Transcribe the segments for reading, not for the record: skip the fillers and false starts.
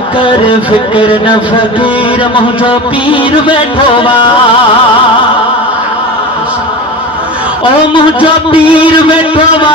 कर फिक्र न फकीर मुझो पीर बैठोवा ओ मुझो पीर बैठोवा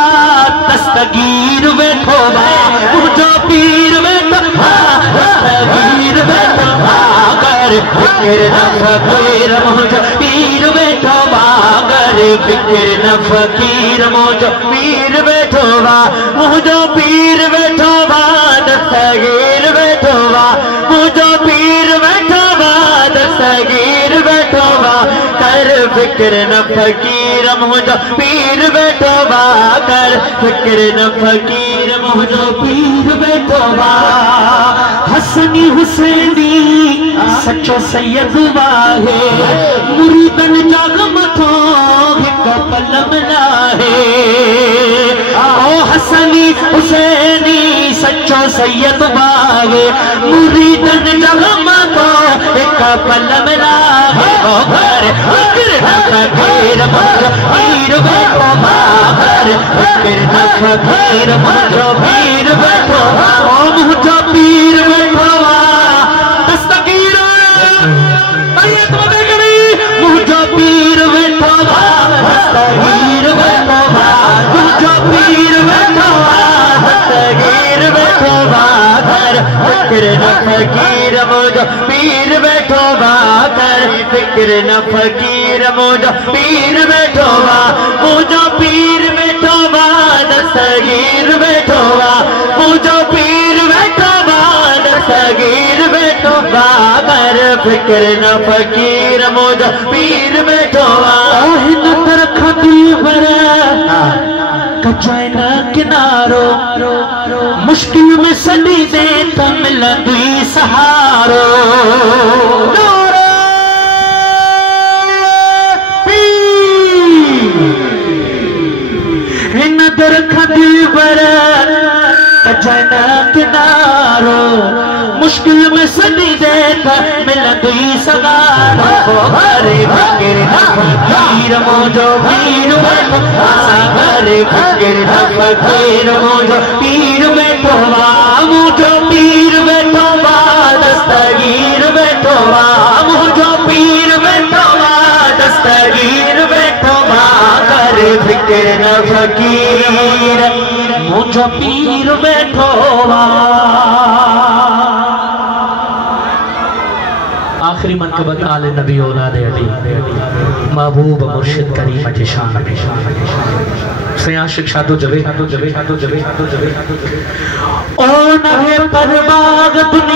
दस्तगीर बैठोवा मुझो पीर बैठोवा दस्तगीर बैठोवा कर फिक्र न फकीर मुझो पीर बैठोवा कर फिक्र न फकीर मुझो पीर बैठोवा मुझो पीर बैठोवा दस्तगीर बैठोवा मुझो पीर बैठोवा दस्तगीर बैठोवा कर फिक्र न फकीर मुझो पीर बैठोवा कर फिक्र न फकीर मुझो पीर बैठोवा हसनी हुसैनी सच्चो सैयद वाहे मुरीदन जग मथो हिक पलम लाहे ओ हसनी हुसैनी सच्चो सैयद वाहे मुरीदन जग मथो हिक पलम लाहे ओ घर फिक्र न फकीर मुझो पीर बैठोवा कर फिक्र न फकीर मुझो पीर बैठोवा ओ मुझो पीर बैठोवा दस्तगीर मुझो पीर बैठोवा दस्तगीर बैठोवा मुझो पीर बैठोवा दस्तगीर बैठोवा कर फिक्र न फकीर मुझो पीर बैठोवा कर फिक्र न फकीर मुझो पीर बैठोवा मुझो पीर बैठोवा दस्तगीर बैठोवा मुझो पीर बैठोवा दस्तगीर बैठोवा कर फिक्र न फकीर मुझो पीर बैठोवा नतर खदी पर कचाइना किनारो मुश्किल में सदी दे तो मिलंदी सहारो नदर खदी पर कचाइना किनारो मुश्किल में सदी दे तो मिलंदी सहारो हरे फकीर न फकीर मुझो पीर बैठोवा हरे फकीर न फकीर मुझो पीर बैठोवा मुझो पीर बैठोवा दस्तगीर बैठोवा मुझो पीर बैठोवा दस्तगीर बैठोवा कर फिक्र न फकीर मुझो पीर बैठोवा। आखिरी मनकबत आले नबी औलाद अली महबूब मुर्शिद करीम की शान में से आशिक शादो जवे ओ नहे परवाग दुनिया